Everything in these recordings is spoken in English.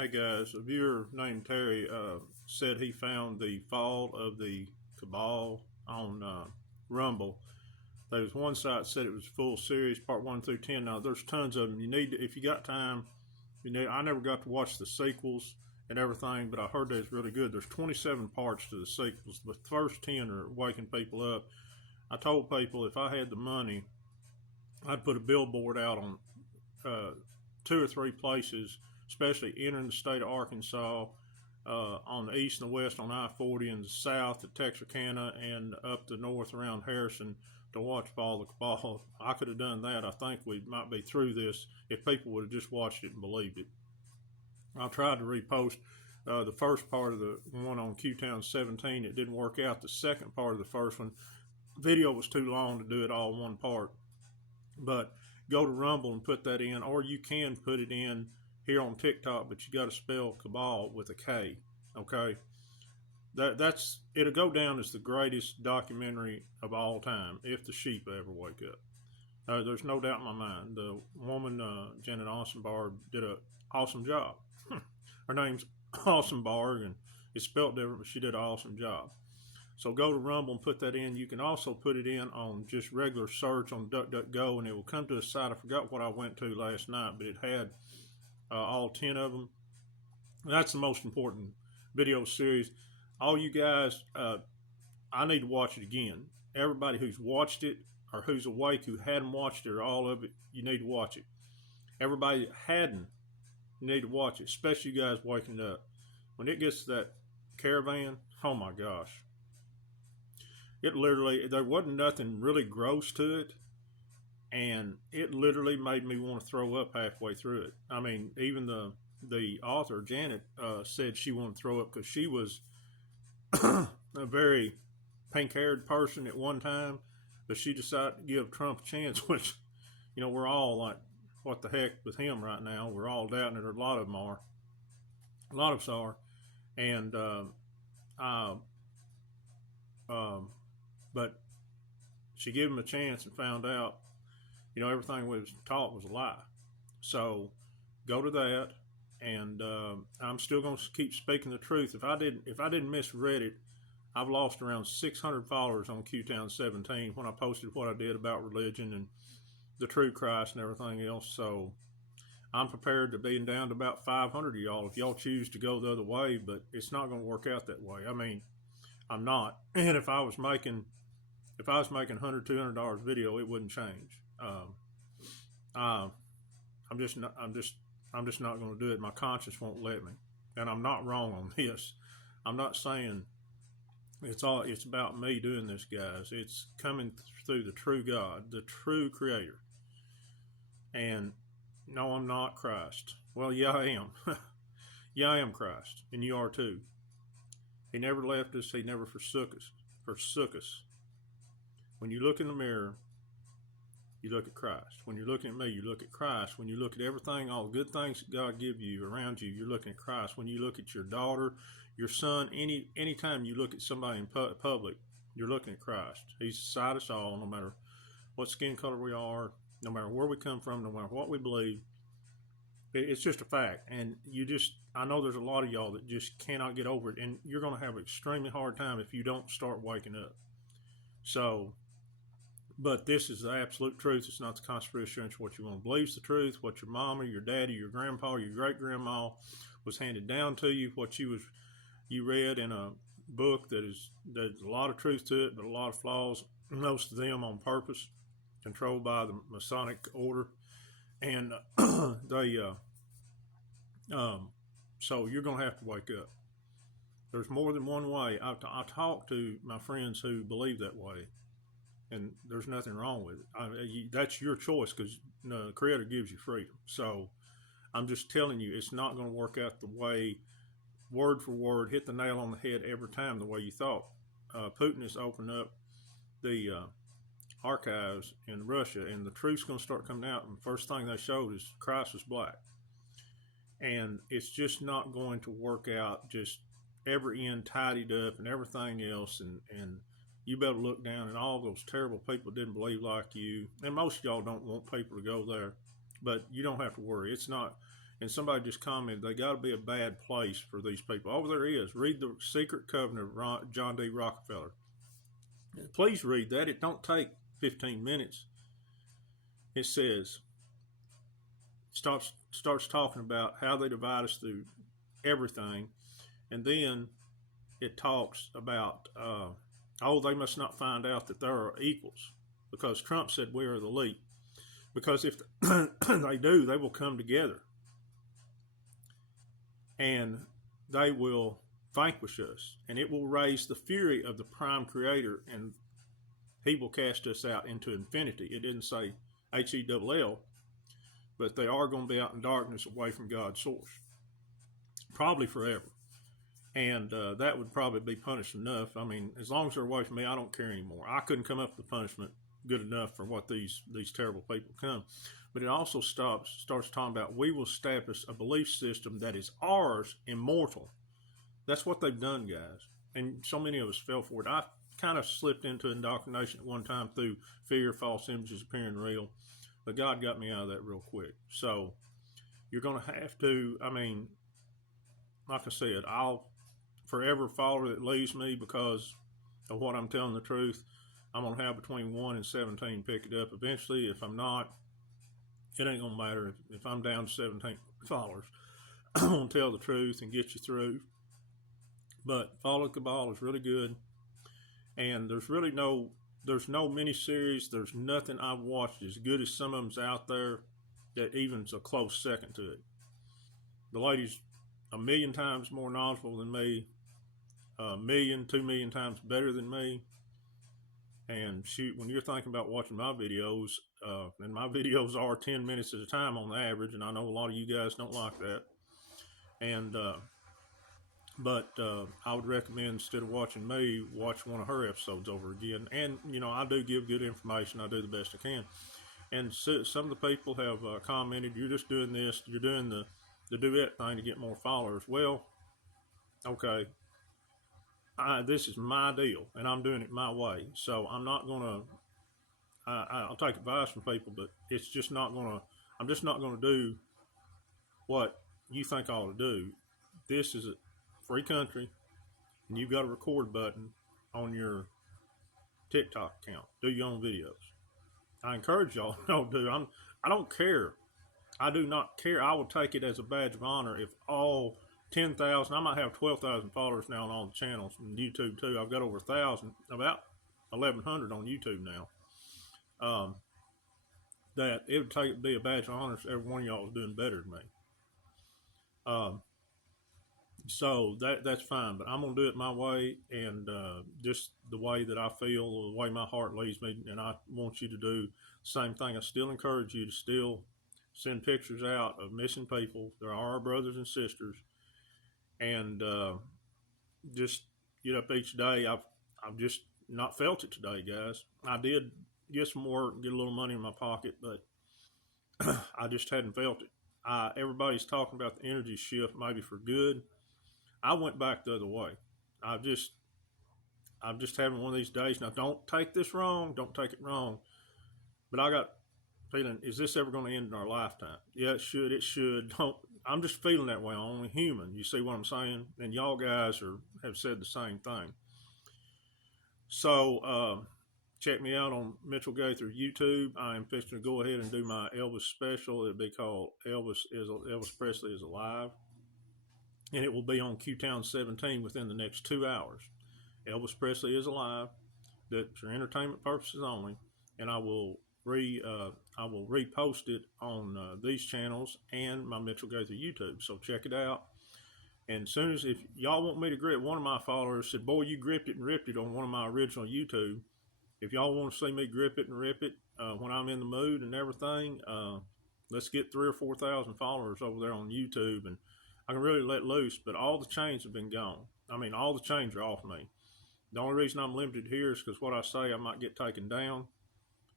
Hey guys, a viewer named Terry said he found the fall of the Cabal on Rumble. There was one site said it was full series, part 1 through 10. Now there's tons of them. You need to, if you got time. I never got to watch the sequels and everything, but I heard that it's really good. There's 27 parts to the sequels. The first 10 are waking people up. I told people if I had the money, I'd put a billboard out on 2 or 3 places, especially entering the state of Arkansas, on the east and the west on I-40, and the south at Texarkana, and up the north around Harrison to watch Fall of the Cabal. I could have done that. I think we might be through this if people would have just watched it and believed it. I tried to repost the first part of the one on Q-Town 17. It didn't work out. The second part of the first one, video was too long to do it all in one part. But go to Rumble and put that in, or you can put it in here on TikTok, but you got to spell Cabal with a K. Okay, that's it'll go down as the greatest documentary of all time if the sheep ever wake up. There's no doubt in my mind. The woman, Janet Awesomebar, did an awesome job. Her name's Awesomebar, and it's spelled different, but she did an awesome job. So go to Rumble and put that in. You can also put it in on just regular search on DuckDuckGo, and it will come to a site. I forgot what I went to last night, but it had all 10 of them. That's the most important video series. All you guys, I need to watch it again. Everybody who's watched it or who's awake who hadn't watched it or all of it, you need to watch it. Everybody that hadn't, you need to watch it, especially you guys waking up. When it gets to that caravan, oh my gosh. It literally, there wasn't nothing really gross to it, and it literally made me want to throw up halfway through it. I mean, even the author, Janet, said she wanted to throw up because she was a very pink-haired person at one time, but she decided to give Trump a chance, which, we're all like, what the heck with him right now? We're all doubting it, or a lot of them are. A lot of us are. And, but she gave him a chance and found out, everything we was taught was a lie. So go to that, and I'm still going to keep speaking the truth. If I didn't misread it, I've lost around 600 followers on Q-Town 17 when I posted what I did about religion and the true Christ and everything else. So I'm prepared to be down to about 500 of y'all if y'all choose to go the other way, but it's not going to work out that way. I mean, I'm not. And if I was making $100, $200 video, it wouldn't change. I'm just not going to do it. My conscience won't let me, and I'm not wrong on this. I'm not saying it's about me doing this, guys. It's coming through the true God, the true Creator. And no, I'm not Christ. Well, yeah, I am. Yeah, I am Christ, and you are too. He never left us. He never forsook us. When you look in the mirror, you look at Christ. When you're looking at me, you look at Christ. When you look at everything, all the good things that God give you around you, you're looking at Christ. When you look at your daughter, your son, anytime you look at somebody in public, you're looking at Christ. He's beside us all, no matter what skin color we are, no matter where we come from, no matter what we believe. It's just a fact. And I know there's a lot of y'all that just cannot get over it, and you're going to have an extremely hard time if you don't start waking up. So, but this is the absolute truth. It's not the conspiracy theory. What you want to believe is the truth. What your mama, your daddy, your grandpa, your great-grandma was handed down to you. What you read in a book there's a lot of truth to it, but a lot of flaws. Most of them on purpose, controlled by the Masonic order, and so you're gonna have to wake up. There's more than one way. I talk to my friends who believe that way, and there's nothing wrong with it. That's your choice, because the Creator gives you freedom. So I'm just telling you, it's not going to work out the way, word for word, hit the nail on the head every time the way you thought. Putin has opened up the archives in Russia, and the truth's going to start coming out. And the first thing they showed is Christ was black. And it's just not going to work out, just every end tidied up and everything else, and you better look down, and all those terrible people didn't believe like you. And most of y'all don't want people to go there, but you don't have to worry. It's not, And somebody just commented, they got to be a bad place for these people. Oh, there is. Read The Secret Covenant of John D. Rockefeller. Please read that. It don't take 15 minutes. It says, starts talking about how they divide us through everything. And then it talks about, they must not find out that there are equals, because Trump said we are the elite. Because if they do, they will come together and they will vanquish us, and it will raise the fury of the prime creator, and he will cast us out into infinity. It didn't say Hell, but they are going to be out in darkness away from God's source, probably forever. And that would probably be punished enough. I mean, as long as they're away from me, I don't care anymore. I couldn't come up with the punishment good enough for what these terrible people come. But it also starts talking about, we will establish a belief system that is ours, immortal. That's what they've done, guys. And so many of us fell for it. I kind of slipped into indoctrination at one time through fear, false images appearing real. But God got me out of that real quick. So you're going to have to, I mean, like I said, I'll forever follow that leaves me because of what I'm telling the truth. I'm going to have between 1 and 17 pick it up eventually. If I'm not, it ain't going to matter. If I'm down to 17 followers, I'm going to tell the truth and get you through. But Follow the Cabal is really good. And there's no mini-series. There's nothing I've watched as good as some of them's out there that even's a close second to it. The lady's 1 million times more knowledgeable than me, 2 million times better than me. And shoot, when you're thinking about watching my videos, and my videos are 10 minutes at a time on the average, and I know a lot of you guys don't like that. And but I would recommend, instead of watching me, watch one of her episodes over again. And I do give good information. I do the best I can. And so, some of the people have commented, "You're just doing this. You're doing the duet thing to get more followers." Well, okay. This is my deal, and I'm doing it my way. So I'm not gonna. I'll take advice from people, but it's just not gonna. I'm just not gonna do what you think I ought to do. This is a free country, and you've got a record button on your TikTok account. Do your own videos. I encourage y'all to do. I don't care. I do not care. I will take it as a badge of honor if all 10,000, I might have 12,000 followers now on all the channels, and YouTube too. I've got over 1,000, about 1,100 on YouTube now. That it would be a badge of honor if every one of y'all is doing better than me. So that's fine, but I'm gonna do it my way, and just the way that I feel, the way my heart leads me, and I want you to do the same thing. I still encourage you to still send pictures out of missing people. There are our brothers and sisters. And just get up each day. I've just not felt it today, guys. I did get some work, get a little money in my pocket, but I just hadn't felt it. Everybody's talking about the energy shift, maybe for good. I went back the other way. I'm just having one of these days. Now, don't take this wrong. Don't take it wrong. But I got feeling, is this ever going to end in our lifetime? Yeah, it should. It should. I'm just feeling that way. I'm only human. You see what I'm saying? And y'all guys have said the same thing. So check me out on Mitchell Gaither YouTube. I am fixing to go ahead and do my Elvis special. It'll be called Elvis Presley is Alive. And it will be on Q-Town 17 within the next 2 hours. Elvis Presley is Alive. That's for entertainment purposes only. And I will repost it on these channels and my Mitchell Gaither YouTube. So check it out. And as soon as, if y'all want me to grip, one of my followers said, "Boy, you gripped it and ripped it on one of my original YouTube." If y'all want to see me grip it and rip it when I'm in the mood and everything, let's get 3,000 or 4,000 followers over there on YouTube, and I can really let loose. But all the chains have been gone. I mean, all the chains are off me. The only reason I'm limited here is because what I say I might get taken down,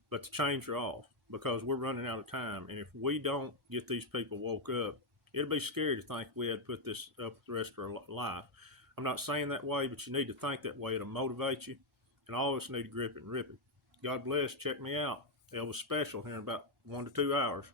but the chains are off because we're running out of time. And if we don't get these people woke up, it'll be scary to think we had to put this up the rest of our life. I'm not saying that way, but you need to think that way. It'll motivate you, and all of us need to grip it and rip it. God bless. Check me out. Elvis Special here in about 1 to 2 hours.